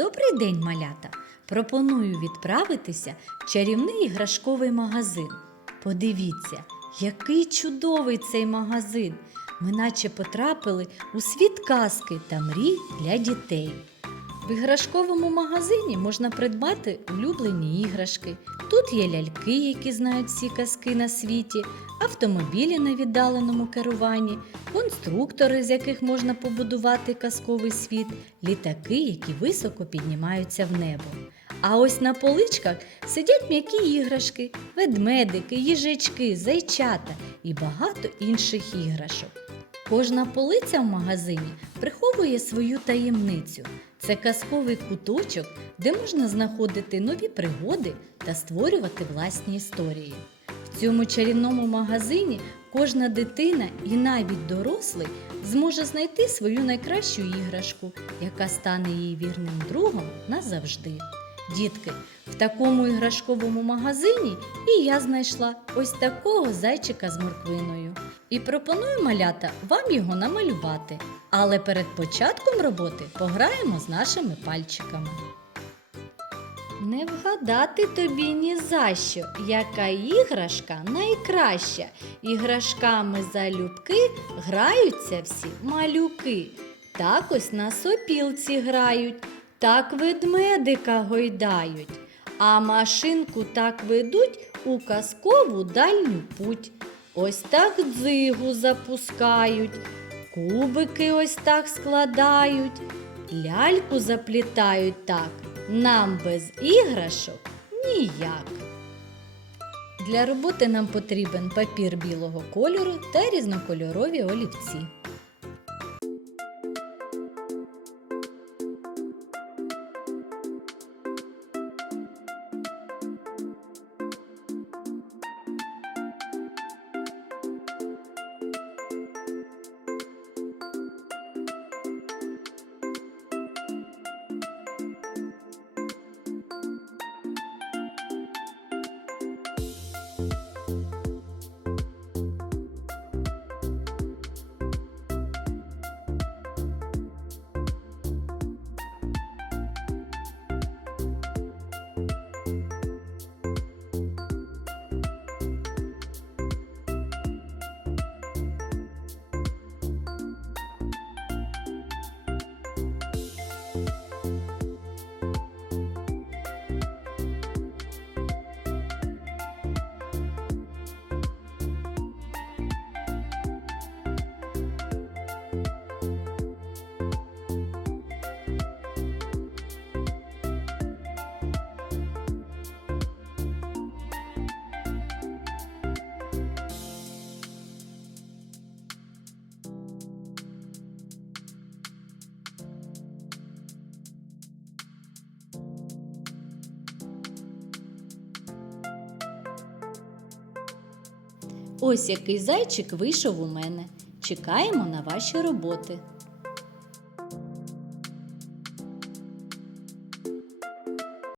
Добрий день, малята! Пропоную відправитися в чарівний іграшковий магазин. Подивіться, який чудовий цей магазин! Ми наче потрапили у світ казки та мрій для дітей. В іграшковому магазині можна придбати улюблені іграшки. Тут є ляльки, які знають всі казки на світі, автомобілі на віддаленому керуванні, конструктори, з яких можна побудувати казковий світ, літаки, які високо піднімаються в небо. А ось на поличках сидять м'які іграшки, ведмедики, їжачки, зайчата і багато інших іграшок. Кожна полиця в магазині приховує свою таємницю. Це казковий куточок, де можна знаходити нові пригоди та створювати власні історії. В цьому чарівному магазині кожна дитина і навіть дорослий зможе знайти свою найкращу іграшку, яка стане її вірним другом назавжди. Дітки, в такому іграшковому магазині і я знайшла ось такого зайчика з морквиною. І пропоную малята вам його намалювати. Але перед початком роботи пограємо з нашими пальчиками. Не вгадати тобі ні за що, яка іграшка найкраща. Іграшками залюбки граються всі малюки. Так ось на сопілці грають, так ведмедика гойдають, а машинку так ведуть у казкову дальню путь. Ось так дзигу запускають, кубики ось так складають, ляльку заплітають так. Нам без іграшок ніяк. Для роботи нам потрібен папір білого кольору та різнокольорові олівці. Ось який зайчик вийшов у мене. Чекаємо на ваші роботи.